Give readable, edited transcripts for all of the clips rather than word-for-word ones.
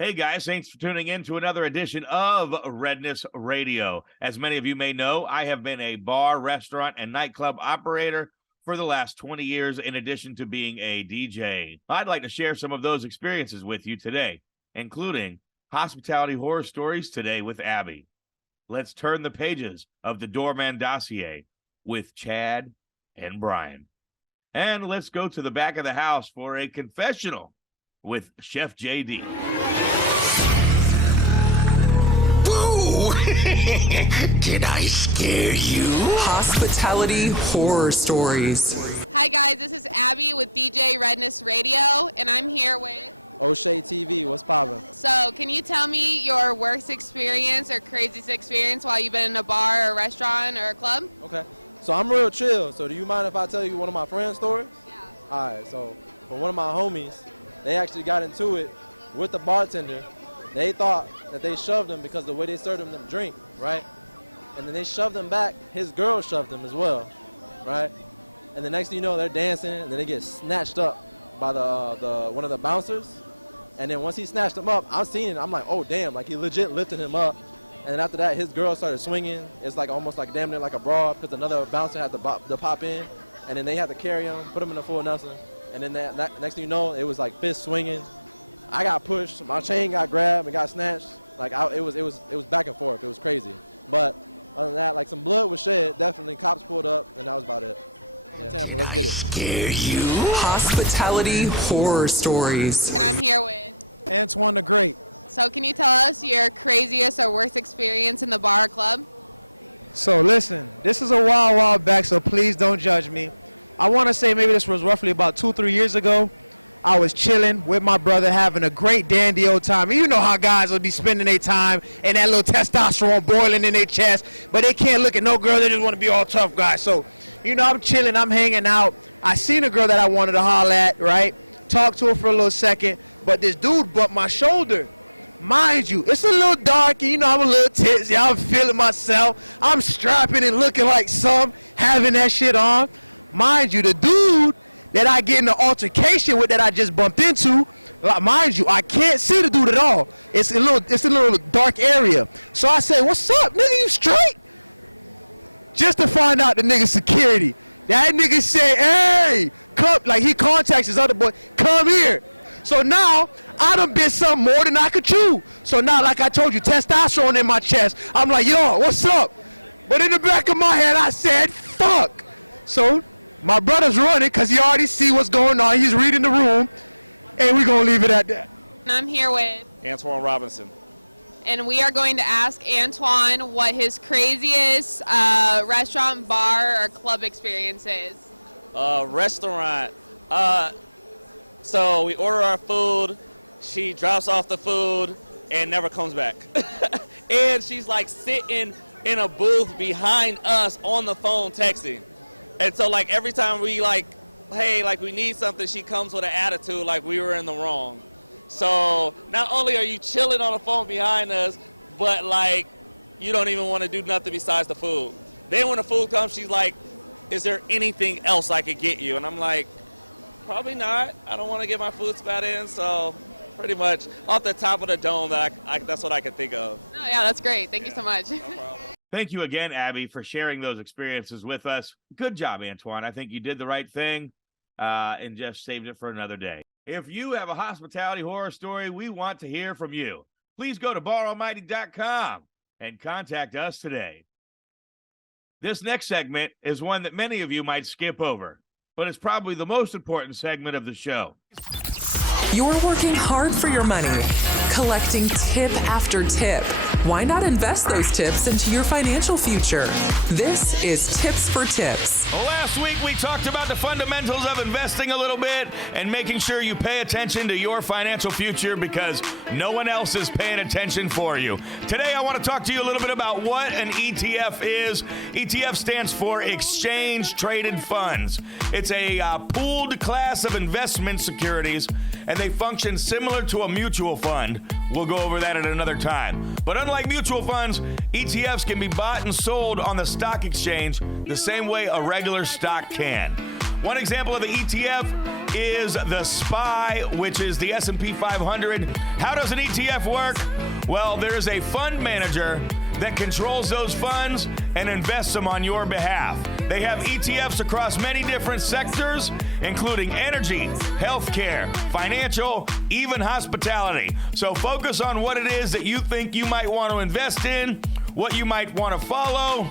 Hey guys, thanks for tuning in to another edition of Redness Radio. As many of you may know, I have been a bar, restaurant, and nightclub operator for the last 20 years, in addition to being a DJ. I'd like to share some of those experiences with you today, including hospitality horror stories today with Abby. Let's turn the pages of the Doorman Dossier with Chad and Brian. And let's go to the back of the house for a confessional with Chef JD. Boo! Did I scare you? Hospitality horror stories. Hi guys, this is Abby with DJ Redness Radio, and I'm here with O'Shea TV, what's poppin'? So, can you tell me your worst experience or craziest experience while you've been in a bar or a restaurant or a club? Okay, so I'm real chill, so do you mind if I tell you one of my friends' stories? Yeah. Alright, so for one of my homies, they actually got into it with the bartender. They thought that they shoved him because the way they served him the drink, right? And then they shoved him back, his girl shoved him as well, right? And the next thing you know, they're dancing, and then they get snatched up by the one of the bouncers. And then once he snatched him up, I'm seeing it, I'm like, oh damn, like he legit lifted him up. And then after that, his girl started swinging. It's like almost like damn near like a brawl because another bouncer had to pop in. And then they had to carry him, put him in a full Nelson. And then that next thing you know, it was like fist swinging. I got pushed, my chain got grabbed and got snatched. Like it was back and forth. It was crazy. But other than that, like some blood was shed. Definitely, cops pulled up, and that was about it. Yeah. Tampa, let's get it. Scare you? Hospitality horror stories. And I'm here with. Antoine the Great. So, can you tell us your craziest or worst experience in the bar or club? So listen, this is a while back, so please don't judge me. I want to say maybe this was roughly about 2-3 years ago. I was chilling with my brother, having a great dandy old time. And you know how guys will be spending their time and that little testosterone boiling in their chest, but they can't look at no girl, they just want to be all tough guys. So, you know, I'm chilling, I'm hanging out. I seen a girl that I wanted to holler at, right? Talked to her for a little second, but this dude bumped my shoulder. Mind you, it's a little dark, and you know, I'm a little tipsy, I'm feeling myself. I'm strapping and looking like having that shit on. Mind you, the dude that I get in the altercation with that I just bumped into, mind you, I can't see the dude at all. It's a little dark area. So I say, what's up, nigga, you straight? Just to find out the nigga security. That nigga say, hey, come, like he contacts his other boy, come here. So now, I done bit something more than I could chew. So now, like I told you, testosterone in my chest. I'm like, yo, what's up? But in the back of my head, I said, fuck. So my brother's running because he already see what's going on. He's reading the room, and we're going to leave it at that. And I'm here with. Antoine Robinson. And we are going to ask Antoine what his craziest restaurant, bar, or club experience is. Restaurant. So we order our food, she drops off the food and never comes back. And she's like sitting in a booth behind us on the phone texting. And so like every time we like, hey, like we need something, she comes with an attitude like we were in the wrong. So not only are you chilling on the phone behind us, but like you don't even want to do nothing besides the food. Then when the food comes, she's like, is there anything else I could get you? And I'm like, probably not. I don't want to get my food spat in, so pretty much off the top of the dome, that's what I could think of. Oh, yeah, that's great. Thank you so much. No problem. Thank you again, Abby, for sharing those experiences with us. Good job, Antoine. I think you did the right thing and just saved it for another day. If you have a hospitality horror story, we want to hear from you. Please go to baralmighty.com and contact us today. This next segment is one that many of you might skip over, but it's probably the most important segment of the show. You're working hard for your money, collecting tip after tip. Why not invest those tips into your financial future? This is Tips for Tips. Last week, we talked about the fundamentals of investing a little bit and making sure you pay attention to your financial future because no one else is paying attention for you. Today, I want to talk to you a little bit about what an ETF is. ETF stands for Exchange Traded Funds. It's a pooled class of investment securities, and they function similar to a mutual fund. We'll go over that at another time. But unlike mutual funds, ETFs can be bought and sold on the stock exchange the same way a regular stock can. One example of the ETF is the SPY, which is the S&P 500. How does an ETF work? Well, there's a fund manager that controls those funds and invests them on your behalf. They have ETFs across many different sectors, including energy, healthcare, financial, even hospitality. So focus on what it is that you think you might want to invest in, what you might want to follow,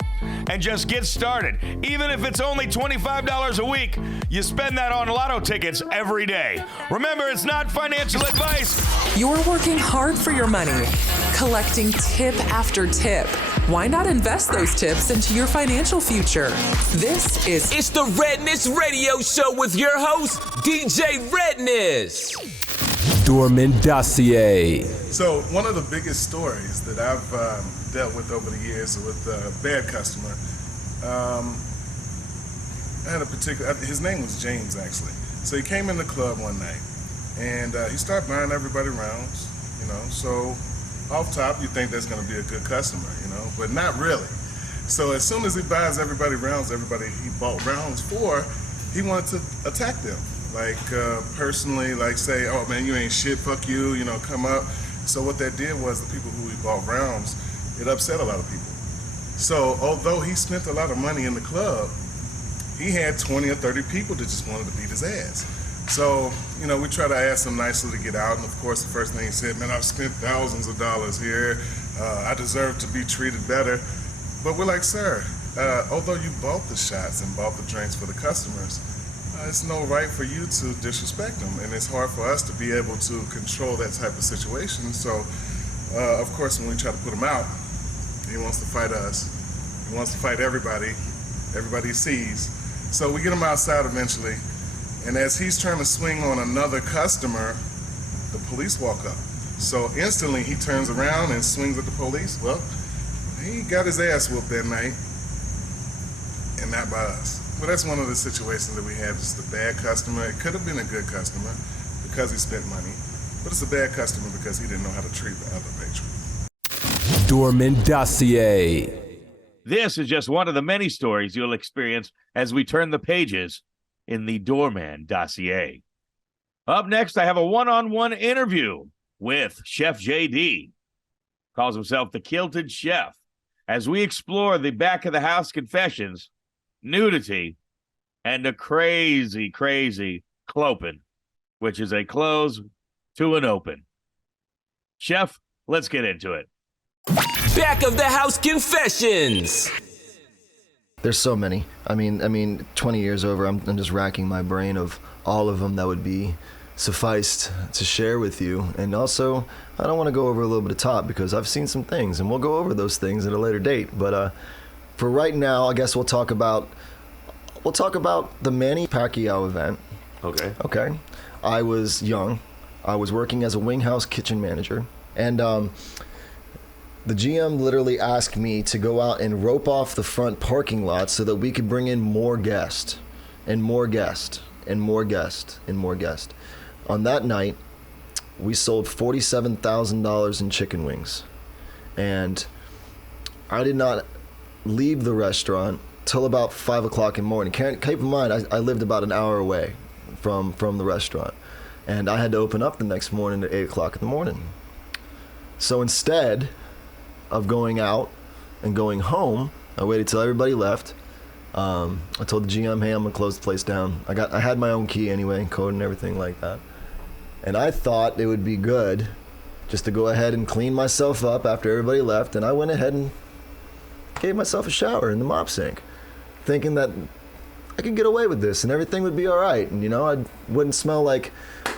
and just get started. Even if it's only $25 a week, you spend that on lotto tickets every day. Remember, it's not financial advice. You're working hard for your money, collecting tip after tip. Why not invest those tips into your financial future? It's the Redness Radio Show with your host, DJ Redness. Doorman Dossier. So one of the biggest stories that I've dealt with over the years with a bad customer, I had a particular, his name was James actually. So he came in the club one night and he started buying everybody rounds, you know. So off top you think that's gonna be a good customer, you know, but not really. So as soon as he buys everybody rounds, everybody he bought rounds for, he wanted to attack them. Like personally, like say, oh man, you ain't shit, fuck you, you know, come up. So what that did was the people who he bought rounds, it upset a lot of people. So although he spent a lot of money in the club, he had 20 or 30 people that just wanted to beat his ass. So, you know, we try to ask him nicely to get out, and of course the first thing he said, man, I've spent thousands of dollars here, I deserve to be treated better. But we're like, sir, although you bought the shots and bought the drinks for the customers, it's no right for you to disrespect them, and it's hard for us to be able to control that type of situation. So, of course, when we try to put him out, he wants to fight us. He wants to fight everybody he sees. So we get him outside eventually, and as he's trying to swing on another customer, the police walk up. So instantly he turns around and swings at the police. Well, he got his ass whooped that night, and not by us. Well, that's one of the situations that we had, just a bad customer. It could have been a good customer because he spent money, but it's a bad customer because he didn't know how to treat the other patron. Doorman Dossier. This is just one of the many stories you'll experience as we turn the pages in the Doorman Dossier. Up next, I have a one-on-one interview with Chef JD. Calls himself the Kilted Chef, as we explore the back of the house confessions, nudity, and a crazy, crazy clopin, which is a close to an open. Chef, let's get into it. Back of the house confessions. There's so many. I mean, 20 years over, I'm just racking my brain of all of them that would be sufficed to share with you. And also, I don't want to go over a little bit of top because I've seen some things, and we'll go over those things at a later date. But for right now, I guess we'll talk about the Manny Pacquiao event. Okay. I was young. I was working as a wing house kitchen manager, and the GM literally asked me to go out and rope off the front parking lot so that we could bring in more guests, and more guests, and more guests, and more guests. On that night, we sold $47,000 in chicken wings, and I did not leave the restaurant till about 5 o'clock in the morning. Keep in mind, I lived about an hour away from the restaurant, and I had to open up the next morning at 8 o'clock in the morning. So instead of going out and going home, I waited till everybody left. I told the GM, hey, I'm gonna close the place down. I had my own key anyway, code and everything like that. And I thought it would be good just to go ahead and clean myself up after everybody left, and I went ahead and gave myself a shower in the mop sink, thinking that I could get away with this and everything would be all right, and I wouldn't smell like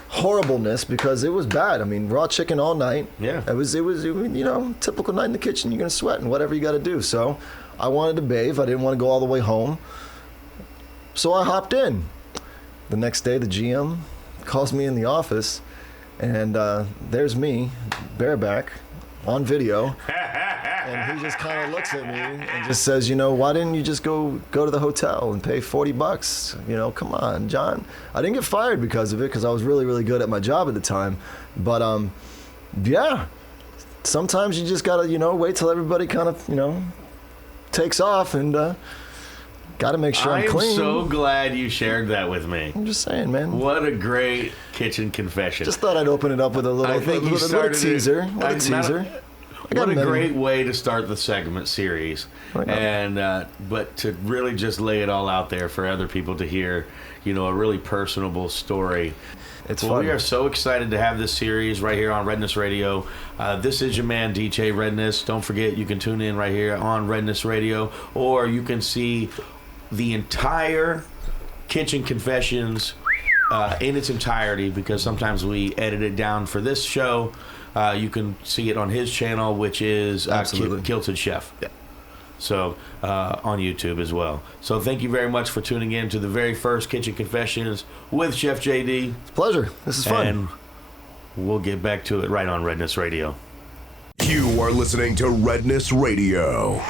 horribleness because it was bad. I mean, raw chicken all night. Yeah. It was typical night in the kitchen. You're gonna sweat and whatever you got to do. So I wanted to bathe. I didn't want to go all the way home, so I hopped in. The next day, the GM calls me in the office, and there's me, bareback, on video. And he just kind of looks at me and just says, why didn't you just go to the hotel and pay $40? Come on, John. I didn't get fired because of it, because I was really, really good at my job at the time. But yeah, sometimes you just gotta, wait till everybody kind of, takes off. And Got to make sure I'm clean. I am so glad you shared that with me. I'm just saying, man. What a great kitchen confession. Just thought I'd open it up with a little, little teaser. What a great way to start the segment series. And but to really just lay it all out there for other people to hear, a really personable story. It's fun. We are so excited to have this series right here on Redness Radio. This is your man, DJ Redness. Don't forget, you can tune in right here on Redness Radio, or you can see the entire Kitchen Confessions in its entirety, because sometimes we edit it down for this show. You can see it on his channel, which is Kilted Chef. Yeah. So on YouTube as well. So thank you very much for tuning in to the very first Kitchen Confessions with Chef JD. It's a pleasure. This is fun. And we'll get back to it right on Redness Radio. You are listening to Redness Radio.